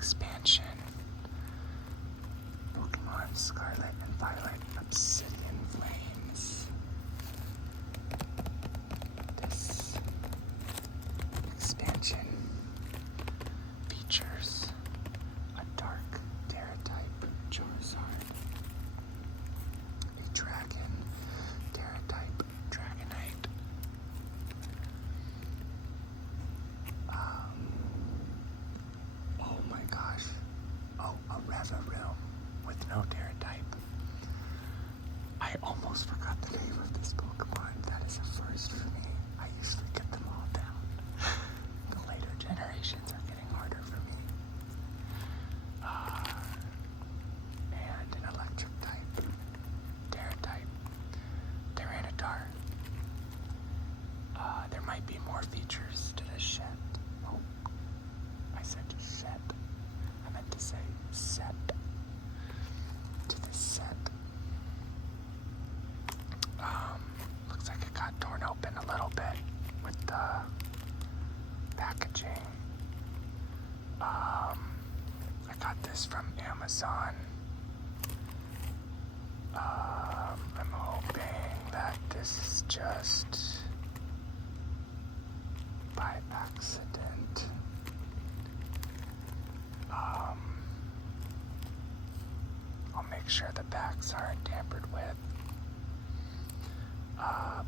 expansion. Pokemon Scarlet and Violet Obsidian Flames. This expansion features a dark Terra-type Charizard, a dragon Terra-type Dragonite, oh my gosh, a Reverie with no Terra-type. I almost forgot the name of this Pokemon. That is a first for me. I usually get them all down. The later generations are getting harder for me. And an electric type, Terra-type, Tyranitar. There might be more features to this set. Oh, I said set. I meant to say set. To this set. Looks like it got torn open a little bit with the packaging. I got this from Amazon. I'm hoping that this is just by accident. I'll make sure the backs aren't tampered with.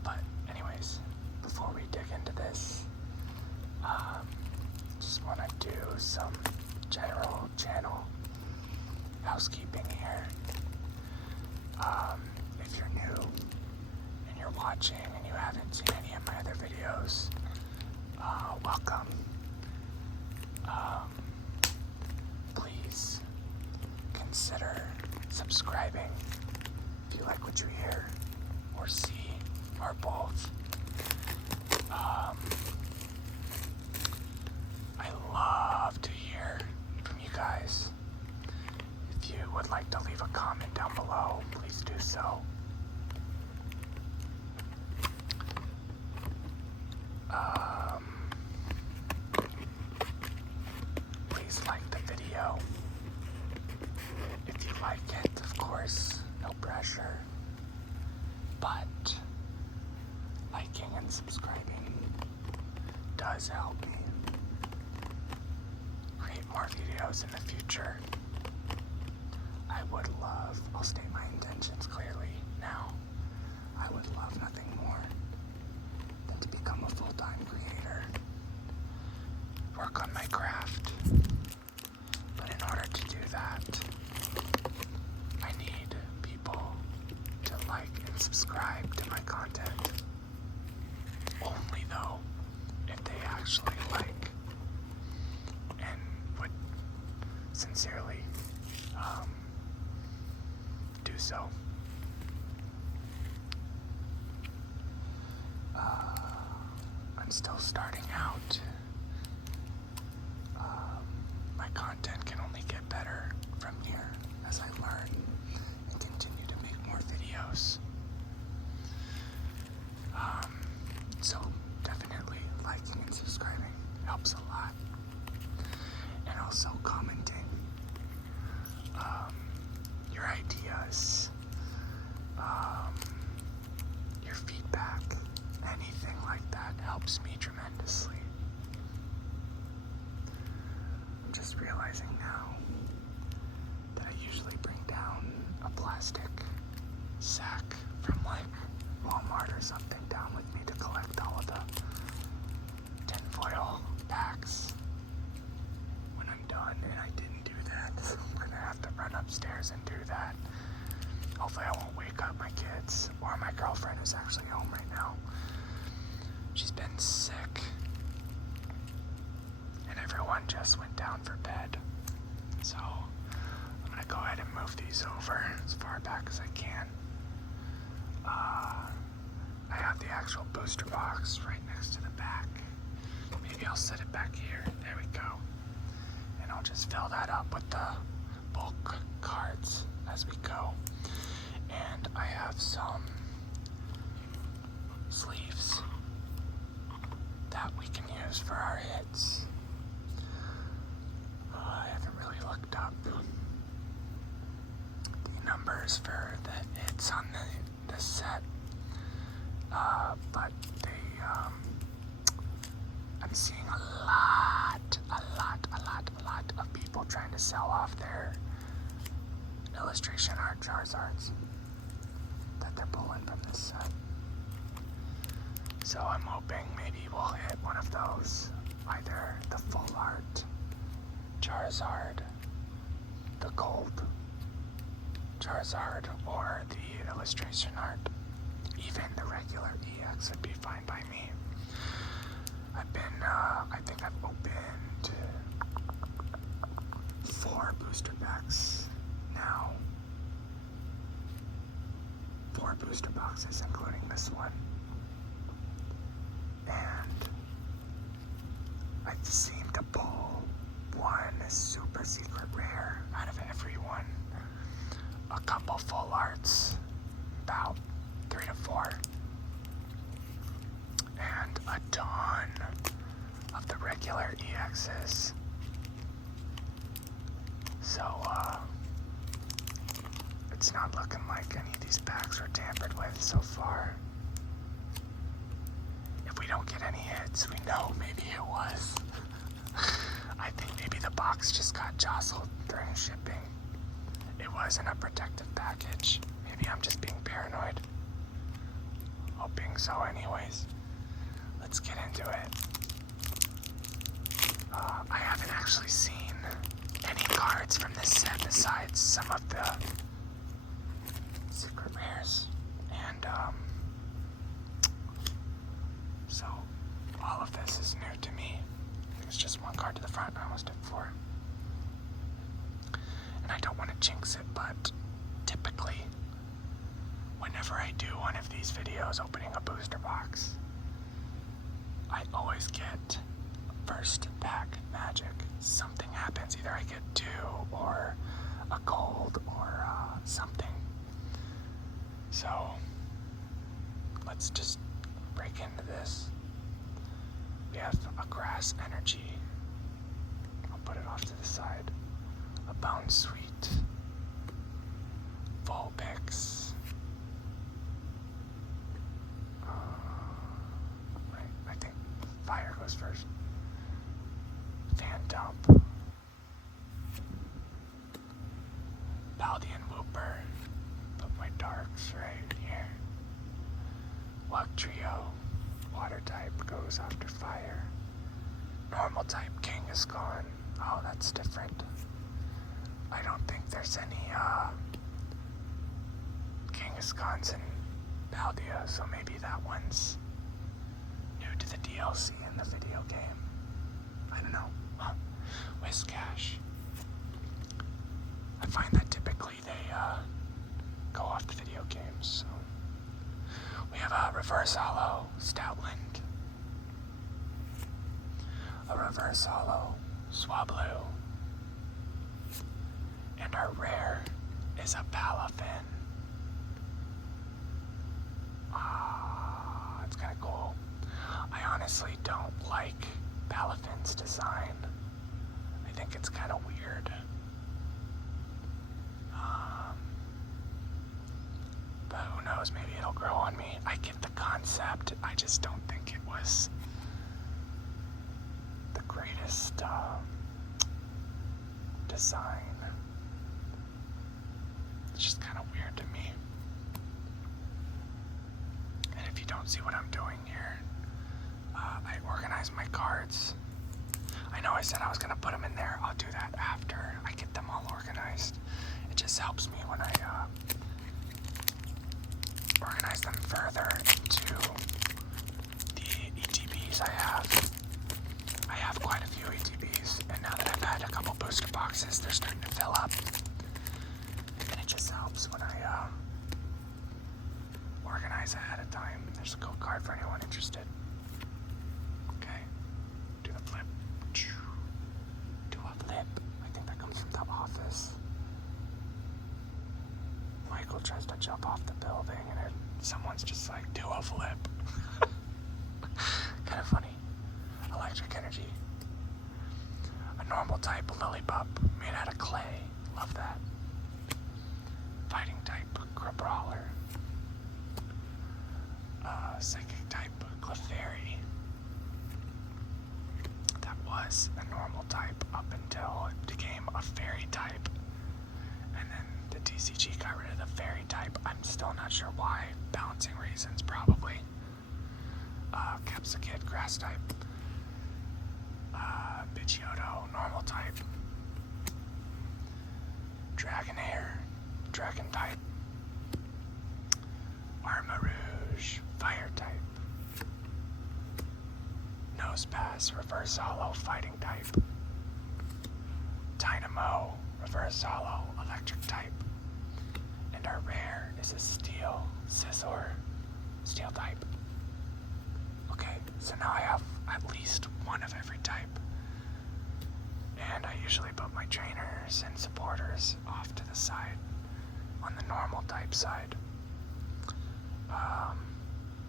But anyways, before we dig into this, just want to do some general channel housekeeping here. If you're new and you're watching and you haven't seen any of my other videos, welcome. Please consider subscribing if you like what you hear or see or both. I love to hear from you guys. If you would like to leave a comment down below, please do so. Please like the video. If you like it, of course, no pressure. But liking and subscribing does help me create more videos in the future. I would love, I'll state my intentions clearly now, I would love nothing more than to become a full-time creator, work on my craft. But in order to do that, I need people to like and subscribe to my content. Only though, if they actually like and would sincerely do so. I'm still starting out. My content can only get better from here as I learn and continue to make more videos. So definitely liking and subscribing helps a lot. And also commenting. Your ideas, your feedback, anything like that helps me tremendously. I'm just realizing now that I usually bring down a plastic sack from like Walmart or something down with me to collect all of the tinfoil packs when I'm done, and I didn't do that, so I'm gonna have to run upstairs and do that. Hopefully I won't wake up my kids or my girlfriend who's actually home right now. She's been sick and everyone just went down for bed, so I'm gonna go ahead and move these over as far back as I can. I have the actual booster box right next to the back. Maybe I'll set it back here. There we go. And I'll just fill that up with the bulk cards as we go. And I have some sleeves that we can use for our hits. I haven't really numbers for the hits on the set, but I'm seeing a lot of people trying to sell off their illustration art Charizards that they're pulling from this set. So I'm hoping maybe we'll hit one of those, either the full art Charizard, the gold Charizard, or the illustration art. Even the regular EX would be fine by me. I think I've opened 4 booster packs now. 4 booster boxes, including this one. And I seem to pull one super secret rare out of every one. A couple full arts, about 3 to 4. And a ton of the regular EXs. So, it's not looking like any of these packs were tampered with so far. If we don't get any hits, we know maybe it was. I think maybe the box just got jostled during shipping. It wasn't a protective package. Maybe I'm just being paranoid. Hoping so anyways. Let's get into it. I haven't actually seen any cards from this set besides some of the secret rares. And, so all of this is new to me. It's just one card to the front. I almost did 4. And I don't want to jinx it, but typically, whenever I do one of these videos opening a booster box, I always get first pack magic. Something happens. Either I get 2 or a gold or something. So let's just break into this. We have a grass energy. I'll put it off to the side. A bone sweet. Vulpix. Right, I think fire goes first. Fan dump. Paldean Whooper. Put my darks right here. Luck Trio. Water type goes after fire. Normal type Kangaskhan. Oh, that's different. I don't think there's any Kangaskhan's in Paldea, so maybe that one's new to the DLC in the video game. I don't know. Whiscash. I find that typically they go off the video games, so. We have a reverse hollow Stoutland. A reverse hollow Swablu. And our rare is a Palafin. It's kind of cool. I honestly don't like Palafin's design. I think it's kind of weird. But who knows, maybe it'll grow on me. I get the concept, I just don't think it was the greatest design. It's just kind of weird to me. And if you don't see what I'm doing here, I organize my cards. I know I said I was going to put them in there. I'll do that after I get them all organized. It just helps me when I organize them further into the ETBs I have. I have quite a few ETBs, and now that I've had a couple booster boxes, they're starting to fill up. And it just helps when I organize ahead of time. There's a code card for anyone interested. Okay, do the flip. Do a flip. I think that comes from the office. Michael tries to jump off the building and someone's just like, do a flip. Kind of funny. Electric energy. A normal type Lillipup made out of clay. Love that. Fighting type a fairy type. And then the TCG got rid of the fairy type. I'm still not sure why. Balancing reasons, probably. Capsicid, grass type. Pidgeotto, normal type. Dragonair, dragon type. Armarouge, fire type. Nosepass, reverse hollow, fighting type. Dynamo, reverse hollow, electric type. And our rare is a steel, scissor, steel type. Okay, so now I have at least one of every type. And I usually put my trainers and supporters off to the side, on the normal type side.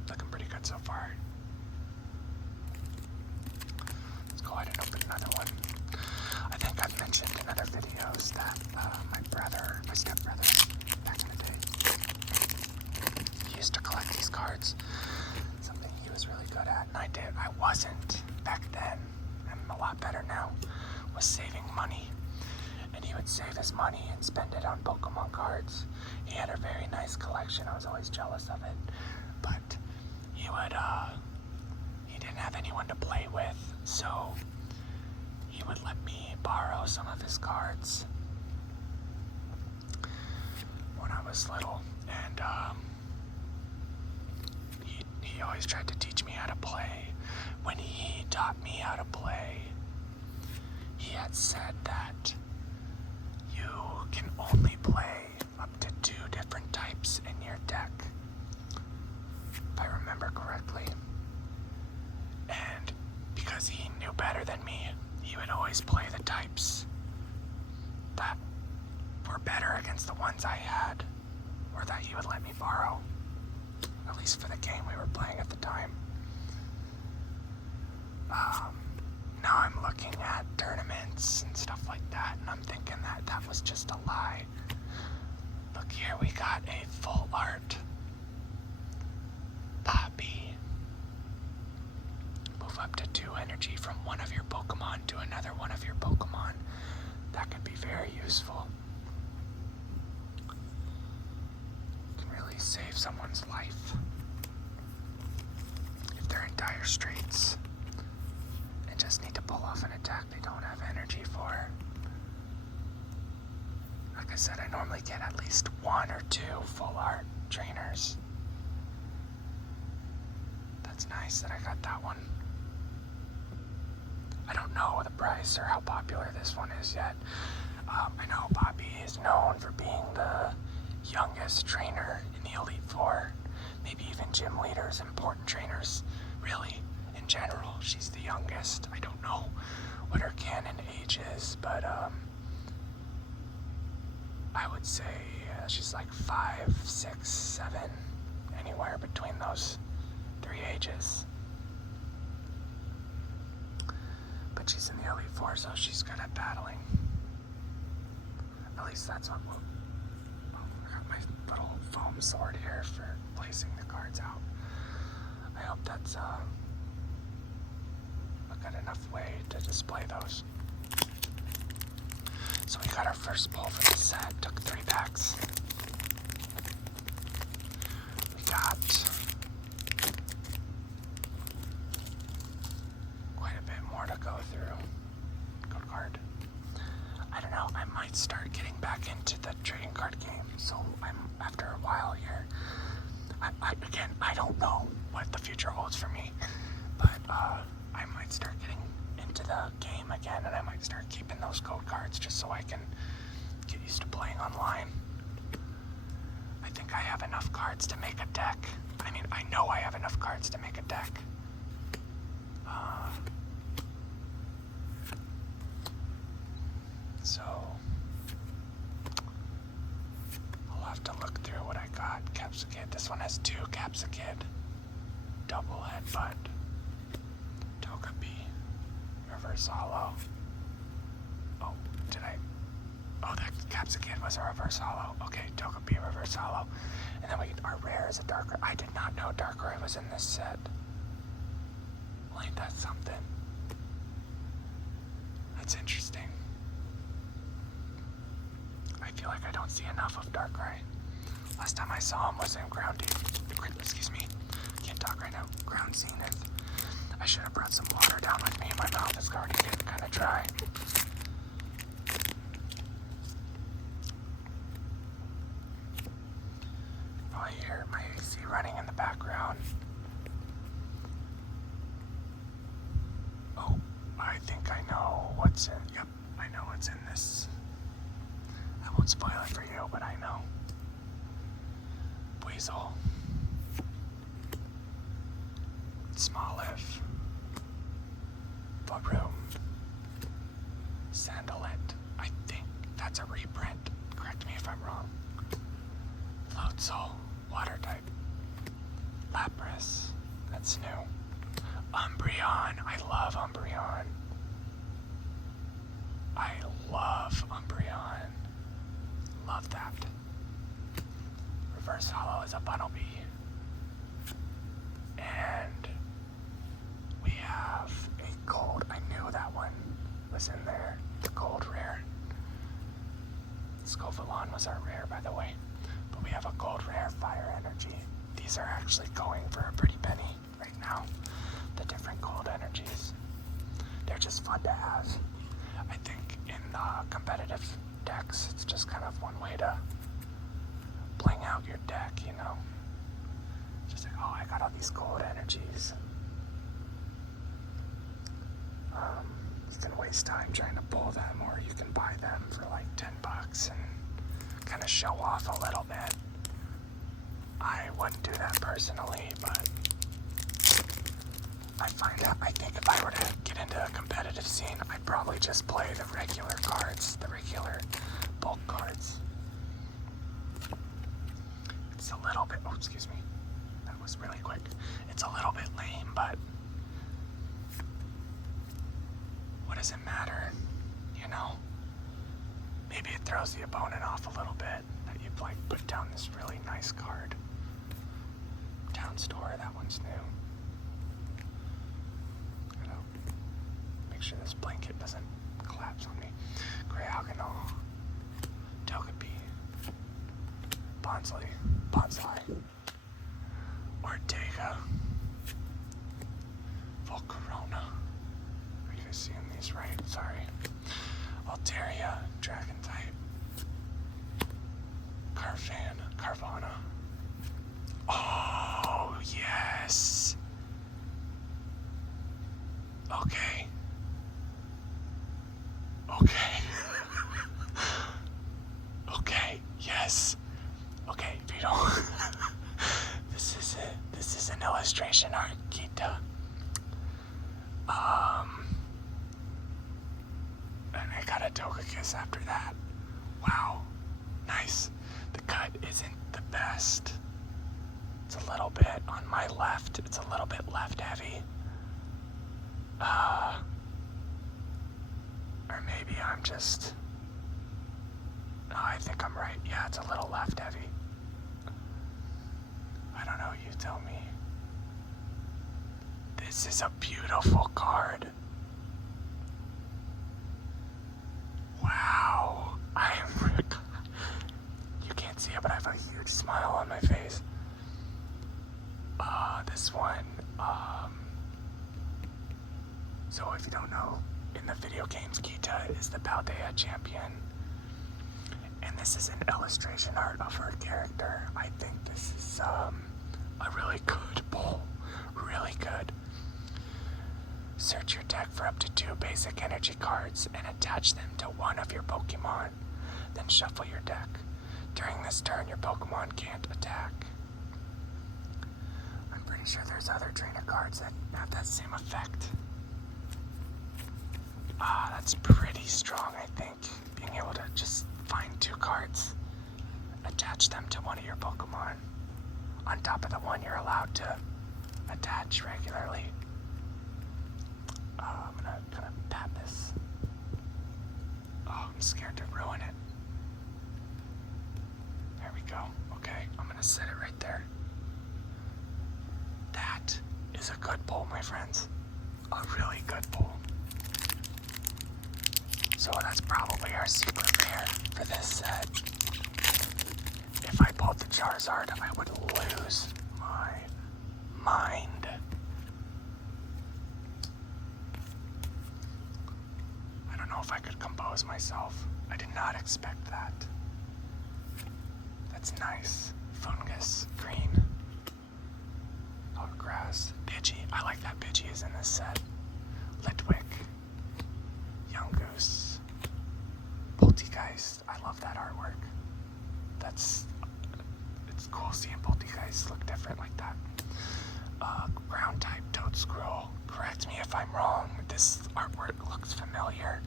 Looking pretty good so far. Let's go ahead and open another one. I think I've mentioned in other videos that my stepbrother, back in the day, he used to collect these cards. Something he was really good at, and I wasn't back then. I'm a lot better now. Was saving money, and he would save his money and spend it on Pokemon cards. He had a very nice collection. I was always jealous of it, but he didn't have anyone to play with, so he would let me borrow some of his cards when I was little, and he always tried to teach me how to play. When he taught me how to play, he had said that you can only play up to 2 different types in your deck, if I remember correctly. And because he knew better than me, he would always play the types that were better against the ones I had, or that he would let me borrow, at least for the game we were playing at the time. Now I'm looking at tournaments and stuff like that, and I'm thinking that that was just a lie. Look here, we got a full art Poppy. Move up to 2 energy from one of your Pokemon to another one of your Pokemon. That could be very useful. Can really save someone's life if they're in dire straits and just need to pull off an attack they don't have energy for. Like I said, I normally get at least 1 or 2 full art trainers. That's nice that I got that one. I don't know the price or how popular this one is yet. I know Poppy is known for being the youngest trainer in the Elite Four. Maybe even gym leaders, important trainers. Really, in general, she's the youngest. I don't know what her canon age is, but I would say she's like 5, 6, 7, anywhere between those 3 ages. But she's in the Elite Four, so she's good at battling. At least that's what I got my little foam sword here for placing the cards out. I hope that's a good enough way to display those. So we got our first pull for the set. Took 3 packs. We got quite a bit more to go through. Code card. I don't know, I might start getting back into the trading card game. So I'm, after a while here, I don't know what the future holds for me, but I might start getting into the game again, and I might start keeping those code cards just so I can get used to playing online. I think I have enough cards to make a deck. I mean, I know I have enough cards to make a deck. So I'll have to look through what I got. Capsicid. This one has 2 Capsicid. Double Headbutt. Togepi. Reverse Hollow. Oh, did I? Oh, that Capsicid was a Reverse Hollow. Okay, Togepi, Reverse Hollow. And then our rare is a Darkrai. I did not know Darkrai was in this set. Well, ain't that something? That's interesting. feel like I don't see enough of Darkrai. Last time I saw him was in can't talk right now. Ground Zenith. I should have brought some water down with me. My mouth is already getting kind of dry. Probably hear my AC running in the background. Oh, I think I know what's in. Yep, I know what's in this. I won't spoil it for you, but I know. Weasel. Smoliv. Varoom. Sandalet. I think that's a reprint. Correct me if I'm wrong. Floatzel. Water type. Lapras. That's new. Umbreon. I love Umbreon. I love Umbreon. Love that. Reverse Hollow is a Bunnelby. And we have a gold. I knew that one was in there. The gold rare. Scovalon was our rare, by the way. But we have a gold rare Fire Energy. These are actually going for a pretty penny right now. The different gold energies. They're just fun to have. I think in competitive decks, it's just kind of one way to bling out your deck, you know? Just like, oh, I got all these gold energies. You can waste time trying to pull them, or you can buy them for like $10 and kind of show off a little bit. I wouldn't do that personally, but I think if I were to get into a competitive scene, I'd probably just play the regular cards, the regular bulk cards. It's a little bit, oh, excuse me, that was really quick. It's a little bit lame, but what does it matter, you know? Maybe it throws the opponent off a little bit that you've like put down this really nice card. Town Store, that one's new. Make sure this blanket doesn't collapse on me. Grey Alganol, Togepi, Bonsai, Ortega, Volcarona. Are you guys seeing these right? Sorry. Altaria, Dragon type, Carvana. Oh, yes. Okay. Okay, yes. Okay, if you don't this is an illustration art, Kita. And I got a Togekiss after that. Wow. Nice. The cut isn't the best. It's a little bit on my left. It's a little bit left heavy. Or maybe I'm just... No, I think I'm right. Yeah, it's a little left heavy. I don't know, you tell me. This is a beautiful card. Wow. You can't see it, but I have a huge smile on my face. This one, so if you don't know, in the video games, Kita is the Paldea champion. And this is an illustration art of her character. I think this is a really good pull. Really good. Search your deck for up to 2 basic energy cards and attach them to one of your Pokemon. Then shuffle your deck. During this turn, your Pokemon can't attack. I'm pretty sure there's other trainer cards that have that same effect. That's pretty strong, I think. Being able to just find 2 cards, attach them to one of your Pokemon, on top of the one you're allowed to attach regularly. I'm gonna kind of pat this. Oh, I'm scared to ruin it. There we go. Okay, I'm gonna set it right there. That is a good pull, my friends. A really good pull. So that's probably our secret rare for this set. Charizard, I would lose my mind. I don't know if I could compose myself. I did not expect that. That's nice. Fungus, green. Oh, grass. Pidgey. I like that Pidgey is in this set. Litwick. Young Goose. Poltegeist. I love that artwork. It's cool seeing Poltegeist look different like that. Ground type Toadscroll. Correct me if I'm wrong. This artwork looks familiar.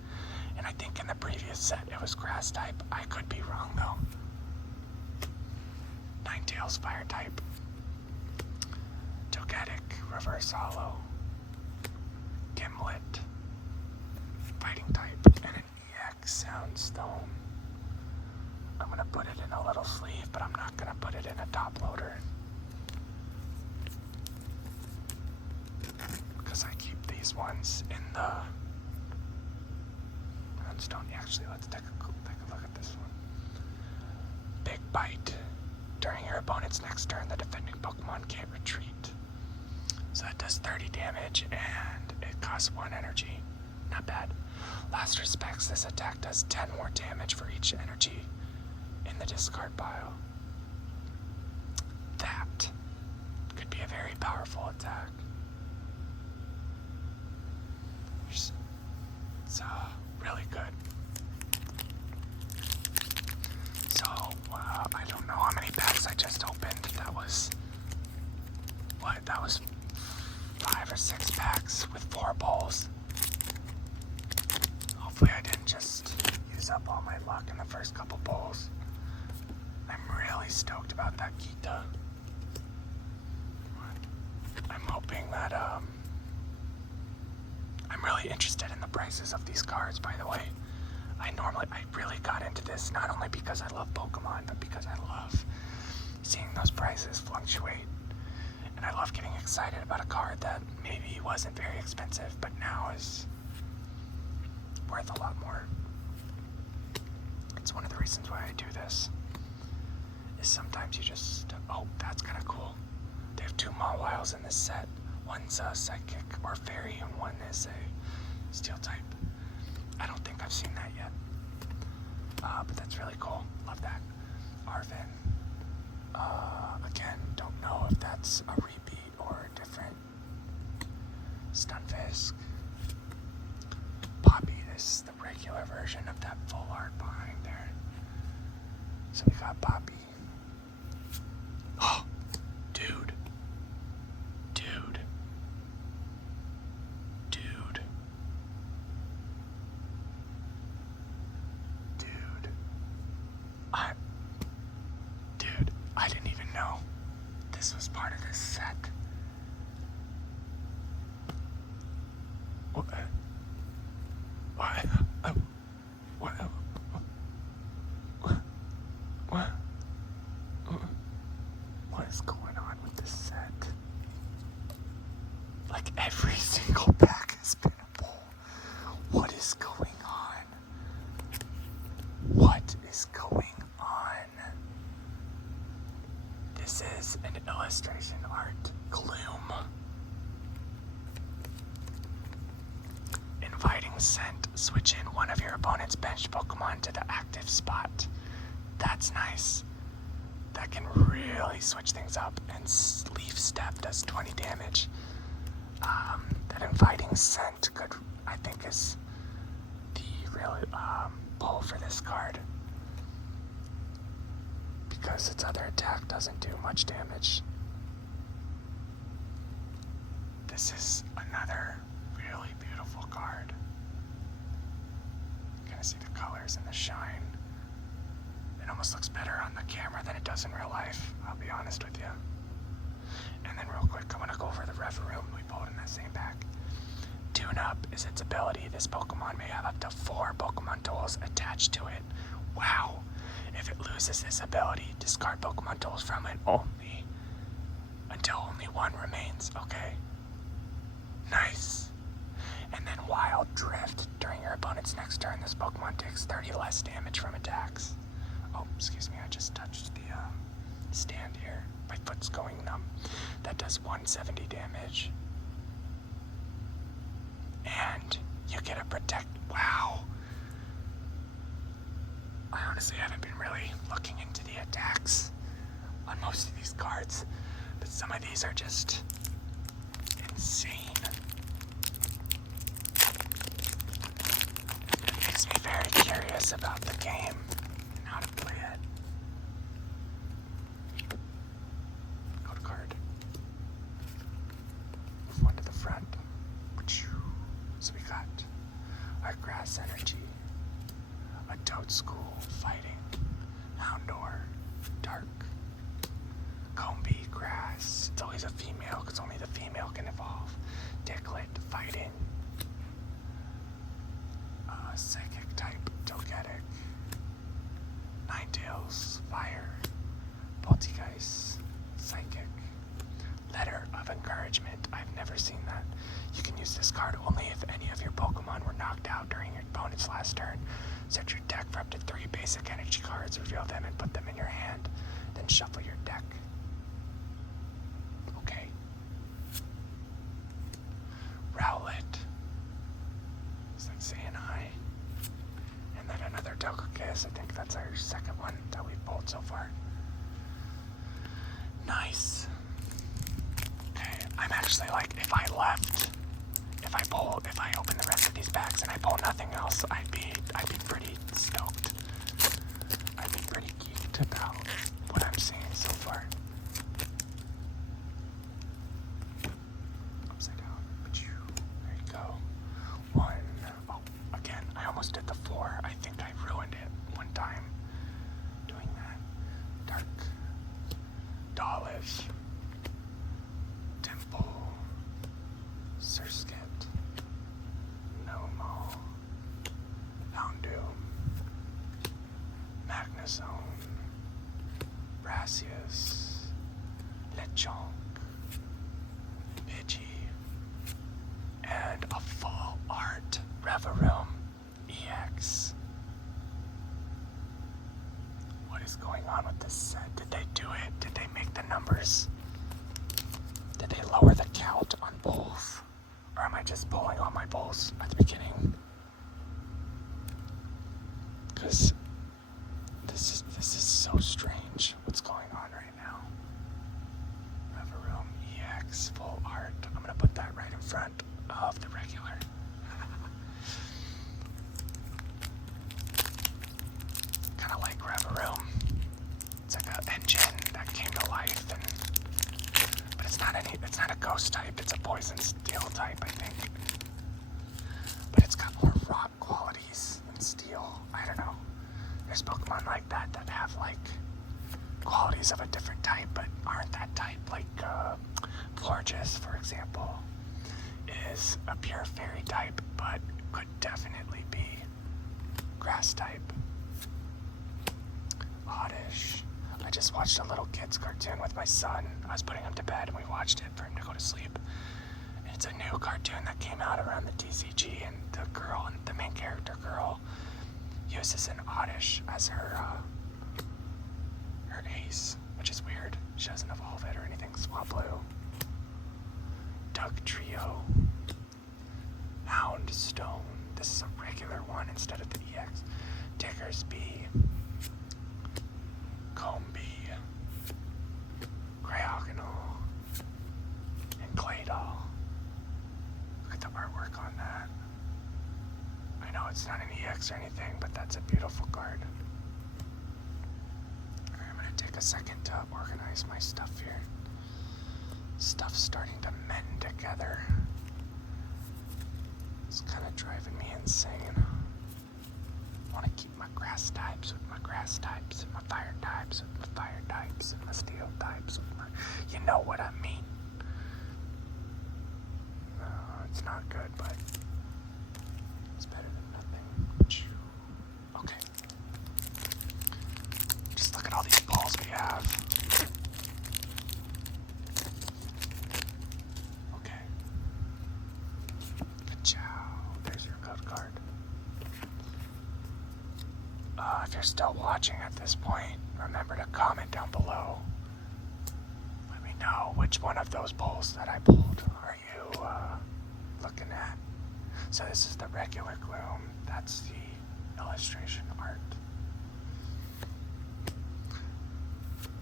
And I think in the previous set it was grass type. I could be wrong though. Ninetales fire type. Togetic reverse hollow. Gimlet. Fighting type. And an EX Soundstone. I'm gonna put it in a little sleeve, but I'm not gonna put it in a top loader. Because I keep these ones in the Soundstone. Actually, let's take a look at this one. Big Bite. During your opponent's next turn, the defending Pokemon can't retreat. So that does 30 damage, and it costs 1 energy. Not bad. Last respects, this attack does 10 more damage for each energy in the discard pile. That could be a very powerful attack. It's really good. So, I don't know how many packs I just opened. That was 5 or 6 packs with 4 bowls. Hopefully I didn't just use up all my luck in the first couple bowls. I'm really stoked about that Kita. I'm hoping that, I'm really interested in the prices of these cards, by the way. I really got into this not only because I love Pokemon, but because I love seeing those prices fluctuate. And I love getting excited about a card that maybe wasn't very expensive, but now is worth a lot more. It's one of the reasons why I do this. Is sometimes you just, oh, that's kind of cool. They have 2 Mawiles in this set. One's a Psychic or Fairy, and one is a Steel type. I don't think I've seen that yet. But that's really cool. Love that. Arven. Again, don't know if that's a repeat or a different. Stunfisk. Poppy, this is the regular version of that full art behind there. So we got Poppy. Oh, dude. I didn't even know this was part of this set. What is going on with this set? Like every single pack has been a bowl. What is going on? What is going on? This is an illustration art. Gloom. Inviting Scent. Switch in one of your opponent's bench Pokemon to the active spot. That's nice. That can really switch things up. And Leaf Step does 20 damage. That Inviting Scent I think is the real pull for this card. Because its other attack doesn't do much damage. This is another really beautiful card. You kind of see the colors and the shine. It almost looks better on the camera than it does in real life, I'll be honest with you. And then real quick, I want to go over the Reverum we pulled in that same pack. Tune Up is its ability. This Pokemon may have up to 4 Pokemon tools attached to it. Wow. If it loses this ability, discard Pokemon tools from it until only 1 remains. Okay. Nice. And then Wild Drift. During your opponent's next turn, this Pokemon takes 30 less damage from attacks. Oh, excuse me, I just touched the stand here. My foot's going numb. That does 170 damage. And you get a protect. Wow. I honestly haven't been really looking into the attacks on most of these cards, but some of these are just insane. It makes me very curious about the game and how to play it. Code card. Move one to the front. So we got our grass energy, a toad school fighting, Houndor, dark, Combi, grass. It's always a female because only the female can evolve. Dicklet, fighting, psychic type, Togetic, Ninetales, fire, Poltergeist, psychic, letter of encouragement. I've never seen that. You can use this card only if any of your Pokemon were knocked out during your opponent's last turn. Search your deck for up to 3 basic energy cards, reveal them and put them in your hand, then shuffle your deck. Okay. Rowlet. It's like saying hi. And then another Togekiss. I think that's our second one that we've pulled so far. Nice. Okay, I'm actually like, if I open the rest of these packs and I pull nothing else, I'd be pretty stoked. I'd be pretty geeked about what I'm seeing so far. Upside down. There you go. 1. Oh, again, I almost did the 4. I think I ruined it one time doing that. Dark. Dolish. Temple. Surskit. Nomo. Houndoom. Magnezone. Brassius. Lechonk. Pidgey. And a full art Reverum EX. What is going on with this set? Did they do it? Did they make the numbers? Did they lower the count on bowls? Or am I just pulling all my bowls at the beginning? Because this is so strange what's going on right now. Reverum EX full art. I'm gonna put that right in front of the regular. Kind of like Reverum. It's like an engine that came to life, but it's not a ghost type. It's a poison steel type, I think. But it's got more rock qualities than steel. I don't know. There's Pokemon like that have like qualities of a different type, but aren't that type. Like Florges, for example, is a pure fairy type, but could definitely be grass type. Oddish. I just watched a little kid's cartoon with my son. I was putting him to bed and we watched it for him to go to sleep. And it's a new cartoon that came out around the TCG, and the main character girl, uses an Oddish as her ace, which is weird. She doesn't evolve it or anything. Swablu. Doug Trio. Houndstone. This is a regular one instead of the EX. Diggersby. Combi. Cryogonal. And Claydol. Look at the artwork on that. I know it's not an EX or anything, but that's a beautiful card. Alright, I'm gonna take a second to organize my stuff here. Stuff's starting to mend together. It's kind of driving me insane. I want to keep my grass types with my grass types, and my fire types with my fire types, and my steel types with my... You know what I mean. No, it's not good, but it's better than nothing. Okay. Just look at all these balls we have. Okay. Ka-chow. There's your code card. If you're still watching at this point, remember to comment down below know which one of those pulls that I pulled are you looking at. So this is the regular Gloom. That's the illustration art.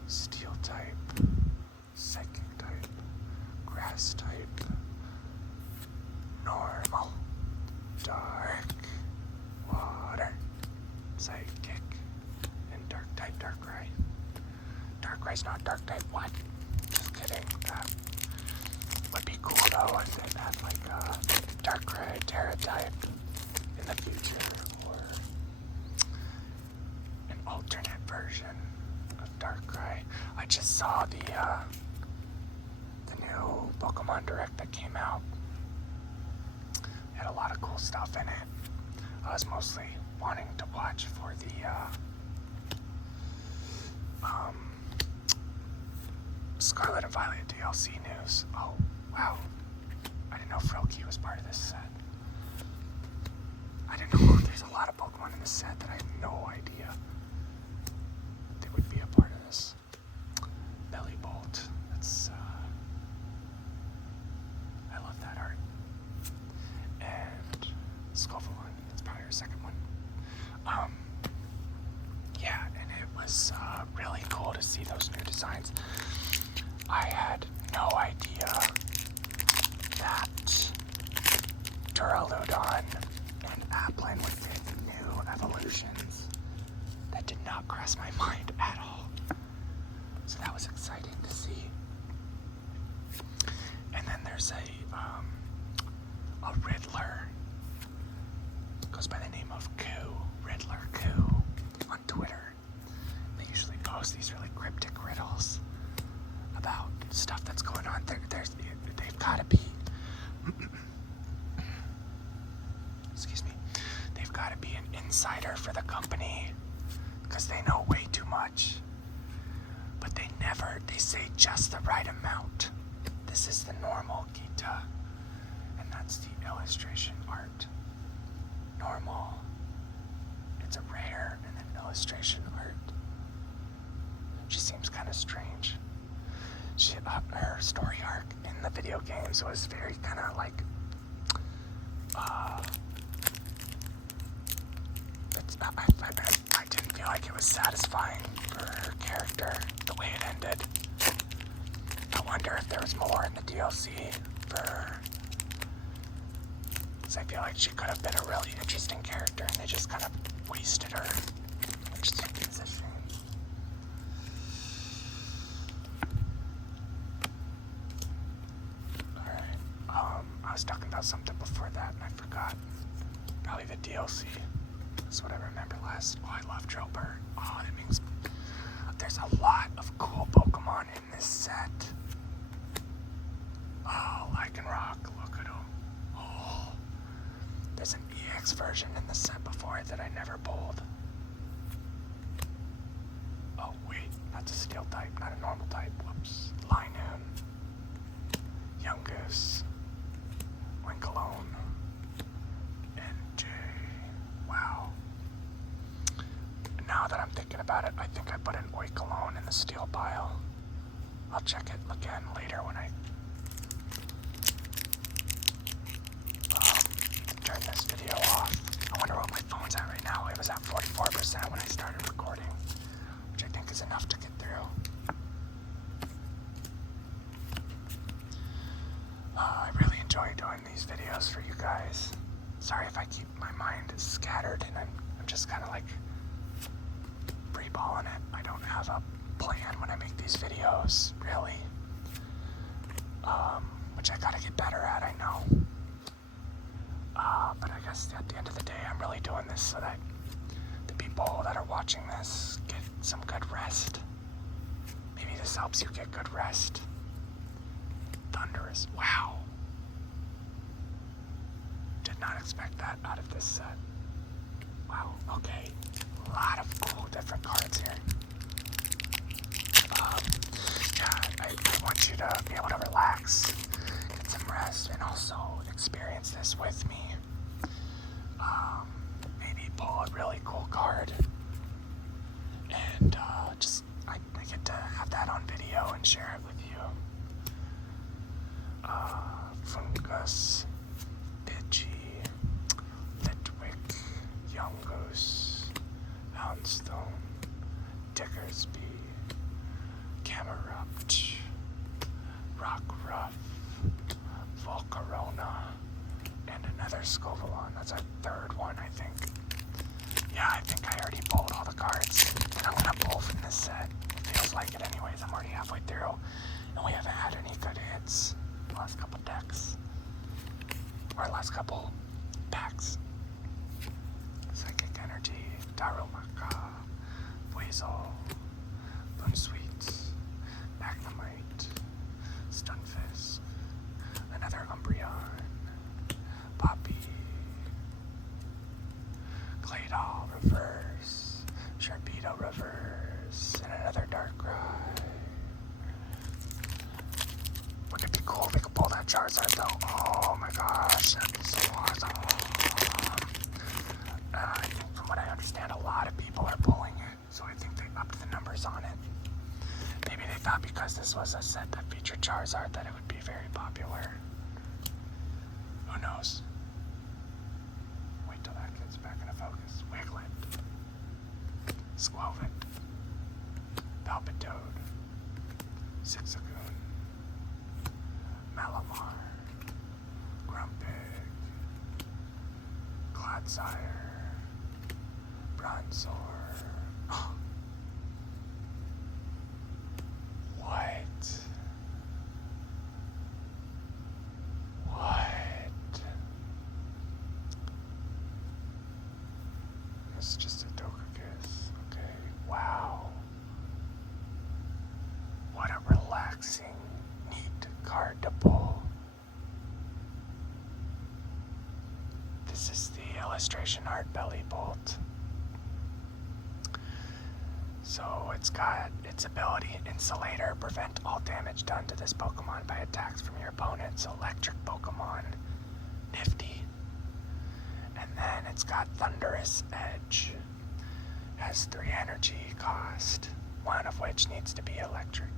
Steel type, psychic type, grass type, normal, dark, water, psychic, and dark type, dark gray. Dark gray's not dark type, what? Just kidding. That would be cool though if it had like a dark gray Terra type in the future, or an alternate version of dark gray. I just saw the new Pokemon Direct that came out. It had a lot of cool stuff in it. I was mostly wanting to watch for the Scarlet and Violet DLC news. Oh, wow. I didn't know Froakie was part of this set. I didn't know there's a lot of Pokemon in this set that I have no idea they would be a part of this. Belly Bolt. That's, I love that art. And Scovalon. That's probably our second one. Yeah, and it was really cool to see those new designs. I had no idea that Duraludon and Applin would get new evolutions. That did not cross my mind at all. So that was exciting to see. And then there's a Riddler. Goes by the name of Riddler Koo on Twitter. They usually post these really cryptic riddles about stuff that's going on. They've got to be excuse me, they've got to be an insider for the company because they know way too much, but they say just the right amount. This is the normal Gita, and that's the illustration art. Normal, it's a rare, and then illustration art. She seems kind of strange. Her story arc in the video games was very kind of like, I didn't feel like it was satisfying for her character the way it ended. I wonder if there was more in the DLC for her. Because I feel like she could have been a really interesting character and they just kind of wasted her, which is a shame. I was talking about something before that and I forgot. Probably the DLC. That's what I remember last. Oh, I love Drillbur. Oh, that means there's a lot of cool Pokemon in this set. Oh, Lycanroc, look at him. Oh, there's an EX version in the set before it that I never pulled. Oh, wait, that's a steel type, not a normal type. Whoops. Linoon. Yungoos. Winkalone. NJ. Wow. Now that I'm thinking about it, I think I put an Oikalone in the steel pile. I'll check it again later when I turn this video off. I wonder what my phone's at right now. It was at 44% when I started recording, which I think is enough to get through. I really enjoy doing these videos for you guys. Sorry if I keep my mind scattered and I'm just kind of like freeballing it. I don't have a plan when I make these videos, really. Which I gotta get better at, I know. But I guess at the end of the day, I'm really doing this so that the people that are watching this get some good rest. Maybe this helps you get good rest. Thunderous. Wow. Did not expect that out of this set. Wow, okay. A lot of cool different cards here. Yeah, I want you to be able to relax, get some rest, and also experience this with me. Maybe pull a really cool card. And I get to have that on video and share it with you. Diggersby, Camerupt, Rockruff, Volcarona, and another Scovalon. That's our third one, I think. Yeah, I think I already pulled all the cards that I'm gonna pull from this set. It feels like it anyways. I'm already halfway through, and we haven't had any good hits the last couple decks. Or last couple packs. Psychic Energy, Darumaka, Weasel, Boonsweet, Magnemite, Stunfisk, another Umbreon, Poppy, Claydol reverse, Sharpedo reverse, and another Darkrai. Wouldn't it be cool if we could pull that Charizard though? Oh my gosh, that'd be so awesome. I think from what I understand, a lot of people are pulling it, so I think they upped the numbers on it. Maybe they thought because this was a set that featured Charizard that it would be very popular. Who knows? Wait till that gets back into focus. Wiglet, Squovit, Palpitoad, Zigzagoon, Malamar, Grumpig, Clodsire, Bronzor. What? It's just a Togekiss. Okay. Wow. What a relaxing, neat card to pull. This is the illustration art Belly Bolt. So it's got its ability Insulator, prevent all damage done to this Pokemon by attacks from your opponent's electric Pokemon. Nifty. And then it's got Thunderous Edge. Has 3 energy cost, one of which needs to be electric.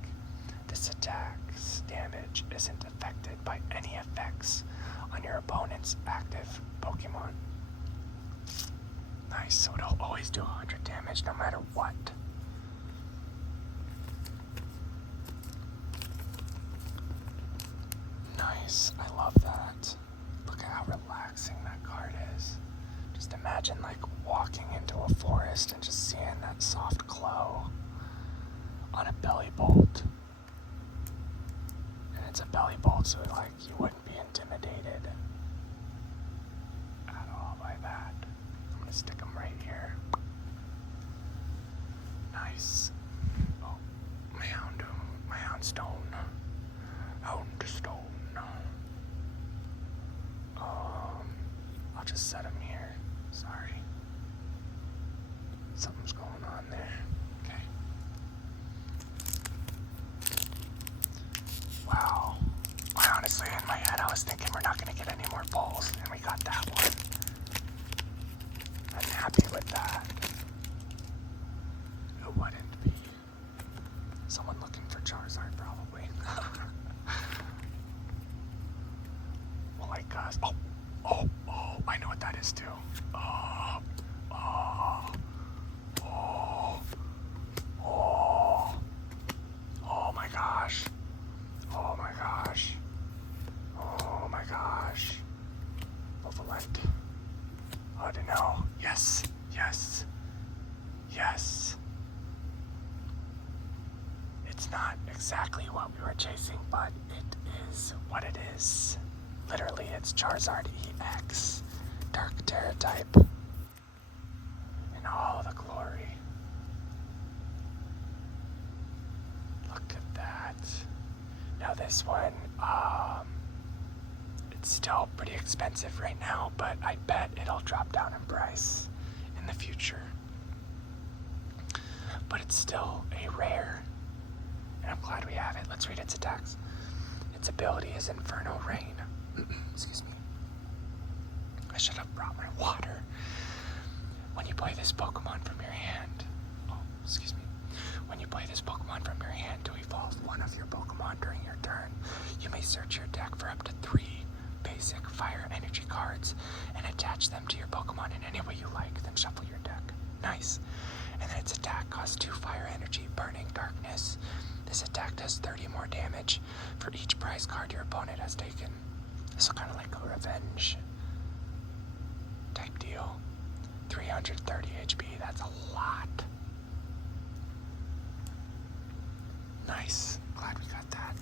This attack's damage isn't affected by any effects on your opponent's active Pokemon. Nice, so it'll always do 100 damage no matter what. Nice, I love that. Look at how relaxing that card is. Just imagine like walking into a forest and just seeing that soft glow on a Belly Bolt. And it's a Belly Bolt, so like you wouldn't be intimidated at all by that. I'm gonna stick them right here. Nice. Oh, my Houndstone. Houndstone. I'll just set them here. Sorry. Something's going on there. Okay. Wow. Honestly, in my head, I was thinking we're not going to get any more pulls, and we got that one. I'm happy with that. Who wouldn't be? Someone looking for Charizard, probably. Well, like us. Oh, I know what that is too. Oh my gosh. Oh my gosh. Oh my gosh. Volvalent. Oh, no. Yes. It's not exactly what we were chasing, but it is what it is. Literally, it's Charizard EX, Dark Terra type, in all the glory. Look at that. Now this one, it's still pretty expensive right now, but I bet it'll drop down in price in the future. But it's still a rare, and I'm glad we have it. Let's read its attacks. Its ability is Inferno Rain. Excuse me. I should have brought my water. When you play this Pokemon from your hand, when you play this Pokemon from your hand to evolve one of your Pokemon during your turn, you may search your deck for up to 3 basic fire energy cards and attach them to your Pokemon in any way you like, then shuffle your deck. Nice. And then its attack costs 2 fire This attack does 30 more damage for each prize card your opponent has taken. This is kind of like a revenge type deal. 330 HP, that's a lot. Nice, glad we got that.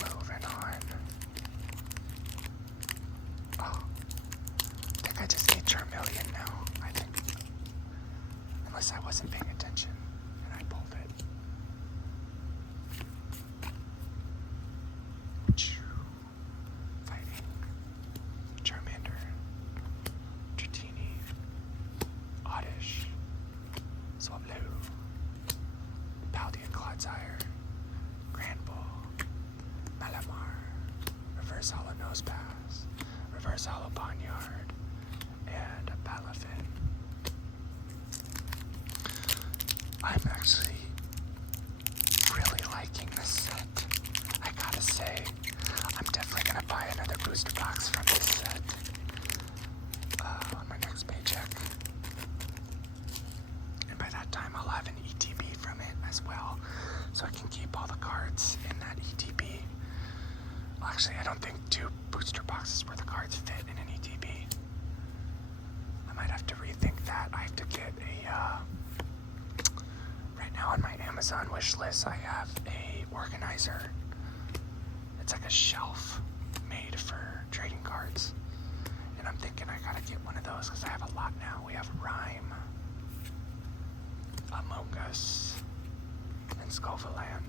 Moving on. Oh, I think I just need Charmeleon now, I think. Unless I wasn't paying attention and I pulled it. Fighting. Charmander. Dratini. Oddish. Swablu. Paldean Clodsire. Granbull. Malamar. Reverse Hollow Nosepass. Reverse Hollow Barnyard. And a Balafin. I'm actually really liking this set. I gotta say, I'm definitely gonna buy another booster box from this set on my next paycheck. And by that time, I'll have an ETB from it as well, so I can keep all the cards in that ETB. Well, actually, I don't think 2 booster boxes where the cards fit in an ETB. I might have to rethink that. I have to get a right now on my Amazon wish list, I have a organizer. It's like a shelf made for trading cards. And I'm thinking I gotta get one of those because I have a lot now. We have Rhyme, Among Us, and Scovillain.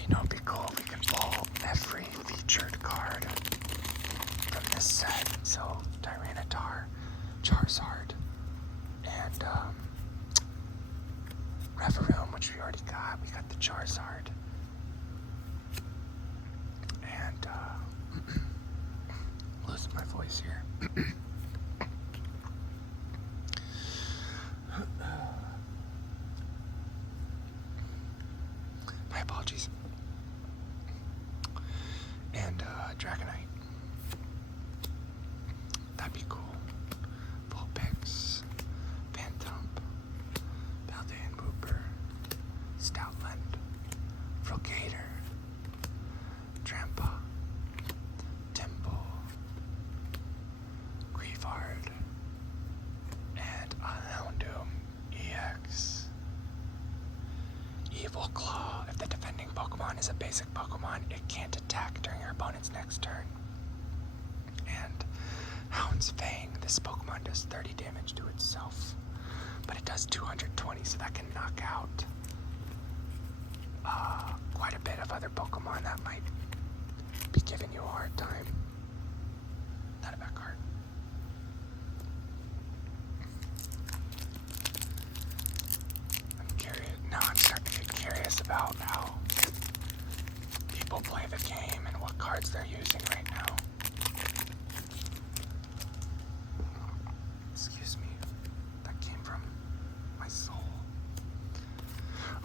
You know, it'd be cool if we can pull every featured card from this set. So Tyranitar, Charizard, and Reverum, which we already got. We got the Charizard. And losing my voice here. My apologies. And Dragonite. That'd be cool. Vulpix, Phantom, Paldean Booper, Stoutland, Frogator, Trampa, Timble, Grievard, and Houndoom EX. Evil Claw. If the defending Pokemon is a basic Pokemon, it can't attack during your opponent's next turn. And Hound's Fang. This Pokemon does 30 damage to itself, but it does 220, so that can knock out quite a bit of other Pokemon that might be giving you a hard time. Not a bad card. I'm curious. Now I'm starting to get curious about how people play the game and what cards they're using right now. Excuse me. That came from my soul.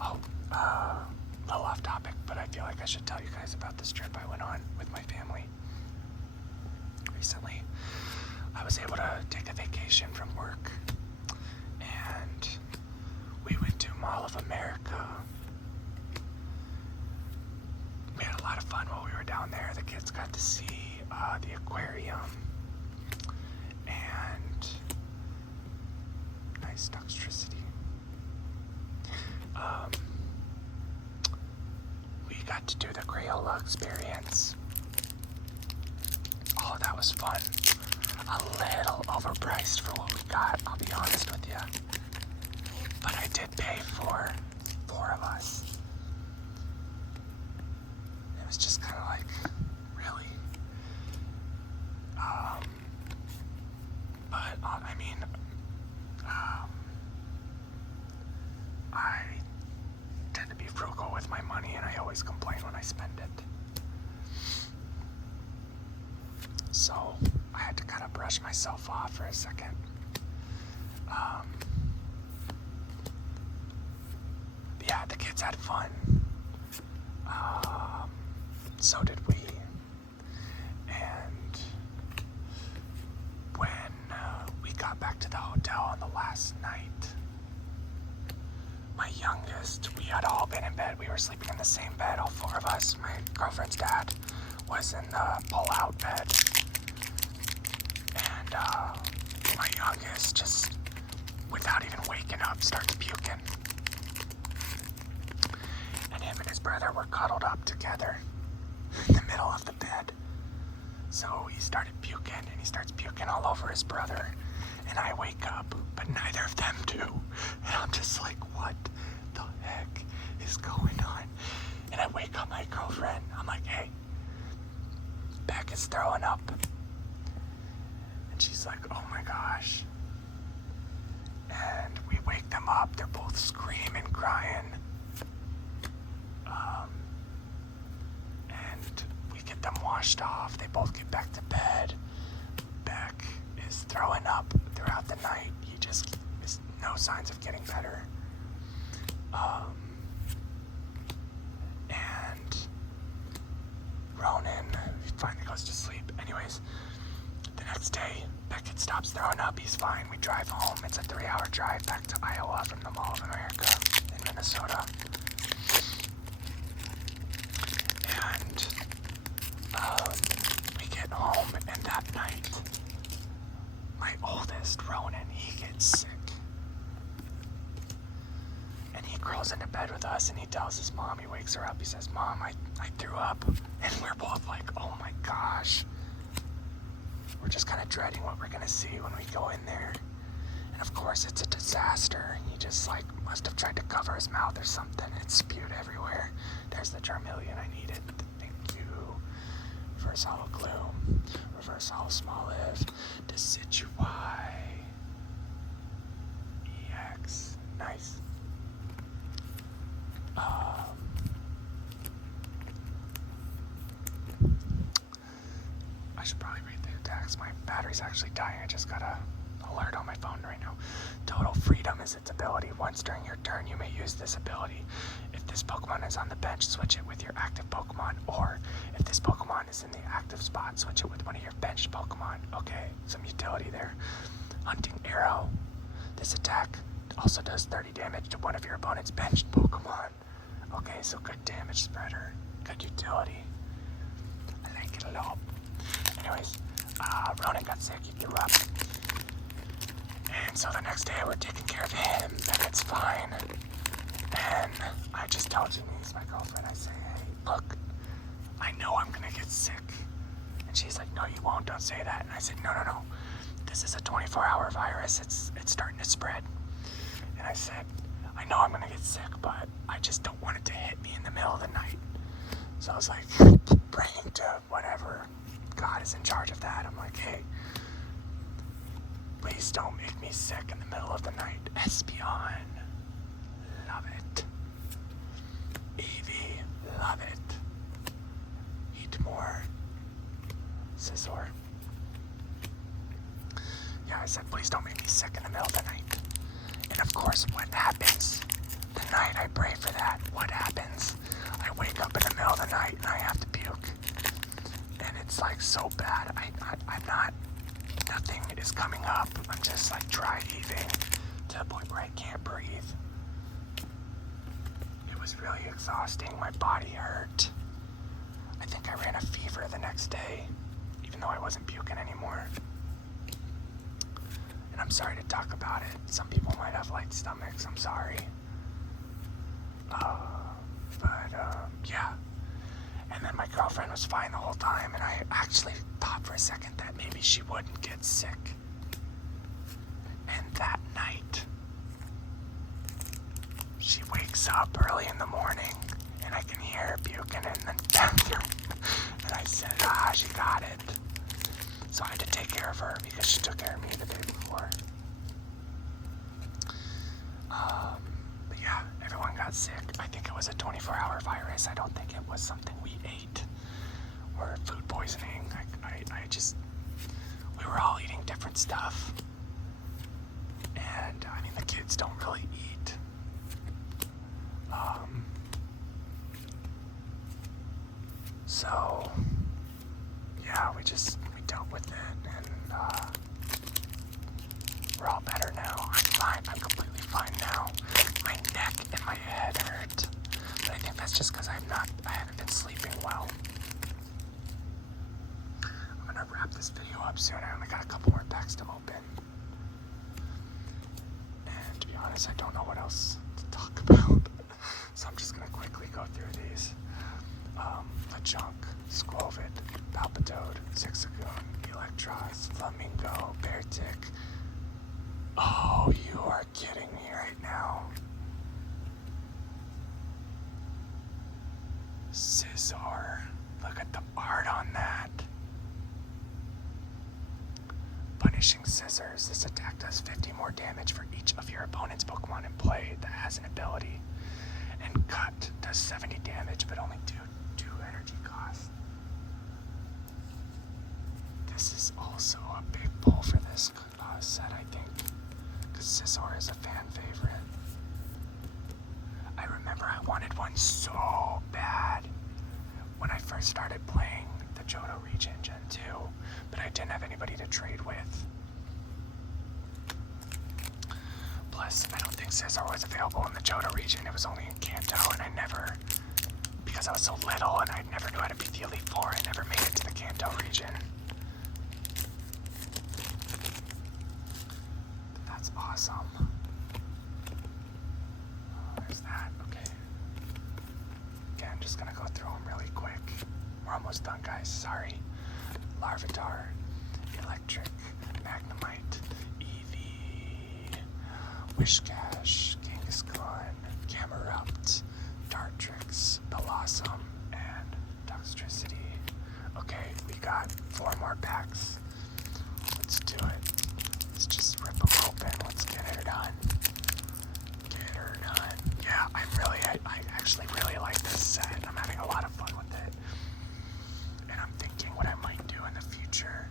Oh, a little off topic, but I feel like I should tell you guys about this trip I went on with my family recently. I was able to take a vacation from work, and we went to Mall of America. We had a lot of fun while we were down there. The kids got to see the aquarium and nice Duxtricity. We got to do the Crayola experience. Oh, that was fun. A little overpriced for what we got, I'll be honest with you. But I did pay for 4 of us. It was just kind of like, really? But, I mean, I tend to be frugal with my money, and I always complain when I spend it. So, I had to kind of brush myself off for a second. Yeah, the kids had fun. So did we. And youngest, we had all been in bed. We were sleeping in the same bed, all four of us. My girlfriend's dad was in the pull-out bed. And my youngest just, without even waking up, starts puking. And him and his brother were cuddled up together in the middle of the bed. So he started puking, and he starts puking all over his brother. And I wake up, but neither of them do. And I'm just like, what the heck is going on? And I wake up my girlfriend. I'm like, hey, Beck is throwing up. And she's like, oh my gosh. And we wake them up. They're both screaming, crying. And we get them washed off. They both get back to bed. Beck is throwing up throughout the night. He just is no signs of getting better. And Ronan finally goes to sleep. Anyways, the next day, Beckett stops throwing up. He's fine. We drive home. It's a 3-hour drive back to Iowa from the Mall of America in Minnesota. And we get home, and that night, my oldest, Ronan, he gets sick. And he crawls into bed with us, and he tells his mom, he wakes her up, he says, Mom, I threw up. And we're both like, oh my gosh. We're just kind of dreading what we're going to see when we go in there. And of course, it's a disaster. He just must have tried to cover his mouth or something. It spewed everywhere. There's the Charmeleon I needed. Thank you. Reverse Hollow Gloom. Reverse Hollow Smoliv. Decidueye. EX. Nice. I should probably read the attacks. My battery's actually dying. I just got a alert on my phone right now. Total Freedom is its ability. Once during your turn, you may use this ability. If this Pokemon is on the bench, switch it with your active Pokemon. Or, if this Pokemon is in the active spot, switch it with one of your benched Pokemon. Okay, some utility there. Hunting Arrow. This attack also does 30 damage to one of your opponent's benched Pokemon. Okay, so good damage spreader. Good utility. I like it a lot. Anyways, Ronan got sick, he threw up. And so the next day we're taking care of him, and it's fine. And I just tell Denise, my girlfriend, I say, hey, look, I know I'm gonna get sick. And she's like, no, you won't, don't say that. And I said, no. This is a 24-hour virus, it's starting to spread. And I said, I know I'm gonna get sick, but I just don't want it to hit me in the middle of the night. So I was like, praying to whatever God is in charge of that. I'm like, hey, please don't make me sick in the middle of the night. Espeon, love it. Eevee, love it. Heatmore, Scizor. Yeah, I said, please don't make me sick in the middle of the night. And of course, what happens? The night I pray for that, what happens? I wake up in the middle of the night and I have to puke. And it's so bad. I'm not, nothing is coming up. I'm just dry heaving to the point where I can't breathe. It was really exhausting. My body hurt. I think I ran a fever the next day, even though I wasn't puking anymore. And I'm sorry to talk about it. Some people might have light stomachs. I'm sorry. Yeah. And then my girlfriend was fine the whole time, and I actually thought for a second that maybe she wouldn't get sick. And that night, she wakes up early in the morning, and I can hear her puking in the bathroom. And I said, she got it. So I had to take care of her because she took care of me the day before. But yeah, everyone got sick. I think it was a 24-hour virus. I don't think it was something we ate or food poisoning. We were all eating different stuff. And I mean, the kids don't really eat. So yeah, we dealt with it, and we're all better now. I'm fine. I'm completely fine now. My neck neck and my head hurt. But I think that's just because I haven't been sleeping well. I'm gonna wrap this video up soon. I only got a couple more packs to open. And to be honest, I don't know what else to talk about. So I'm just gonna quickly go through these. Lechonk, Squovid, Palpitoad, Zigzagoon, Electros, Flamingo, Beartick. Oh, you are kidding me right now. Scizor. Look at the art on that. Punishing Scissors. This attack does 50 more damage for each of your opponent's Pokemon in play that has an ability. And Cut does 70 damage, but only 2 energy cost. This is also a big pull for this set, I think, because Scizor is a fan favorite. I remember I wanted one so bad when I first started playing the Johto region Gen 2, but I didn't have anybody to trade with. Plus, I don't think Scizor was available in the Johto region. It was only in Kanto, and I never, because I was so little and I never knew how to beat the Elite Four, I never made it to the Kanto region. But that's awesome. There's that. Okay. Again, I'm just gonna go through them really quick. We're almost done, guys. Sorry. Larvitar, Electric, Magnemite, Eevee, Whiscash, Kangaskhan, Camerupt, Dartrix, Blossom, and Toxtricity. Okay, we got 4 more packs. Let's do it. Let's just rip them open. Let's get her done. Get her done. Yeah, I actually really like this set. I'm having a lot of fun with it. And I'm thinking what I might do in the future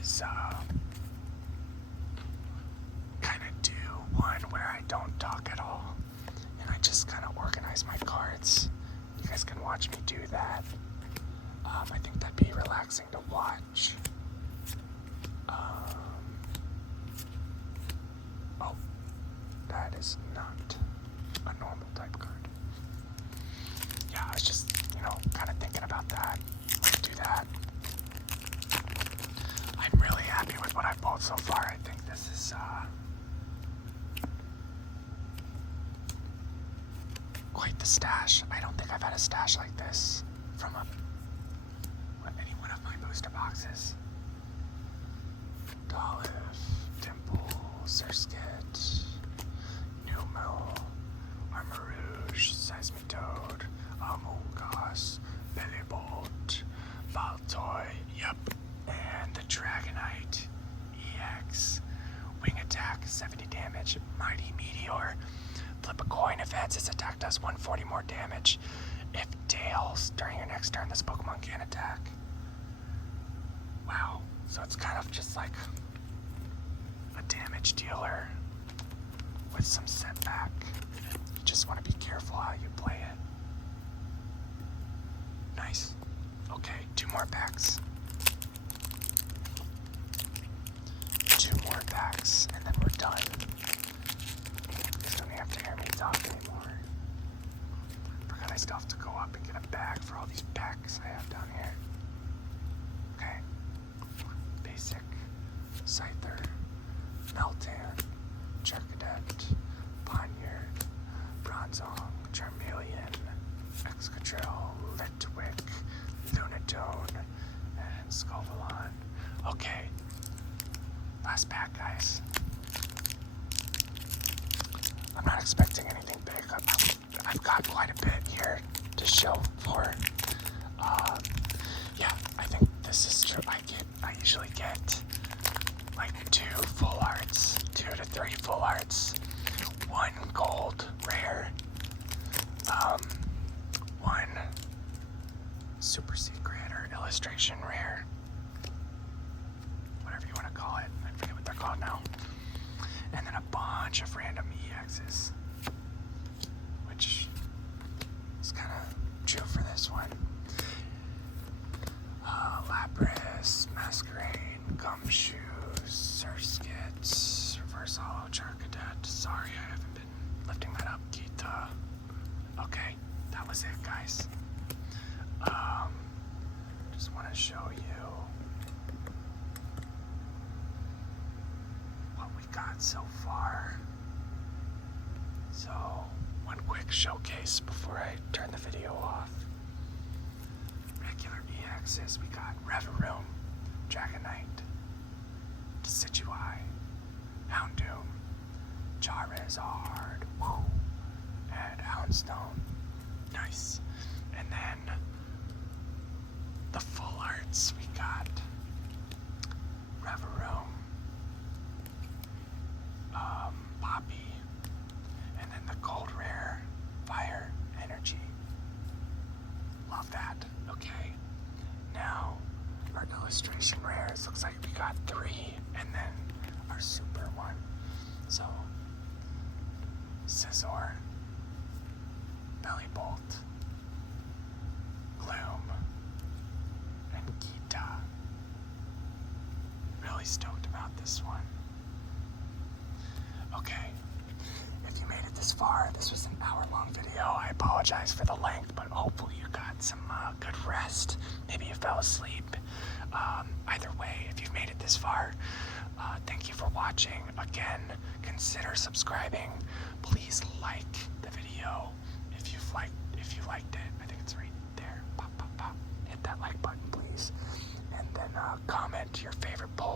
is kind of do one where I don't talk at all. And I just kind of organize my cards. You guys can watch me do that. I think that'd be relaxing to watch. Oh, that is not a normal type card. Yeah, I was just, kind of thinking about that. Let's do that. I'm really happy with what I've pulled so far. I think this is, quite the stash. I don't think I've had a stash like this from any one of my booster boxes. Dolliv, Dimple, Surskit, Numel, Armarouge, Seismitoad, Amoonguss, Bellibolt, Baltoy, yep, and the Dragonite EX. Wing attack, 70 damage, Mighty Meteor. Flip a coin. If heads, its attack does 140 more damage. If tails, during your next turn, this Pokemon can attack. Wow. So it's kind of just like a damage dealer with some setback. You just want to be careful how you play it. Nice. Okay, 2 more packs. 2 more packs, and then we're done. You don't have to hear me talk anymore. Forgot I still have to go up and get a bag for all these packs I have down here. Okay. Basic, Scyther, Meltan, Charcadet, Ponyard, Bronzong, Charmeleon, Excadrill, Litwick, Lunatone, and Scovalon. Okay. Last pack, guys. I'm not expecting anything big. I've got quite a bit here to show for. Yeah, I think this is true. I usually get like 2 full arts, 2 to 3 full arts, 1 gold rare, 1 super secret or illustration rare, whatever you want to call it. I forget what they're called now. And then a bunch of random EXs, which is kind of true for this one. Lapras, Masquerain, Gumshoe, Surskit, Reverse Hollow Charcadet. Sorry, I haven't been lifting that up, Gita. Okay, that was it, guys. Just want to show you what we got so far. So, one quick showcase before I turn the video off. Regular EXs, we got Reverum, Dragonite, Decidueye, Houndoom, Charizard, woo, and Houndstone. Nice. And then the full arts, we got Reverum, Poppy, and then the gold rare, Fire Energy. Love that. Okay. Now, our illustration rares, looks like we got 3, and then our super one. So, Scizor, Bellybolt, Gloom, and Gita. Really stoked about this one. Okay, if you made it this far, this was an hour-long video. I apologize for the length, but hopefully you got some good rest. Maybe you fell asleep. Either way, if you've made it this far, thank you for watching. Again, consider subscribing. Please like the video if you liked it. I think it's right there. Pop, pop, pop. Hit that like button, please. And then comment your favorite poll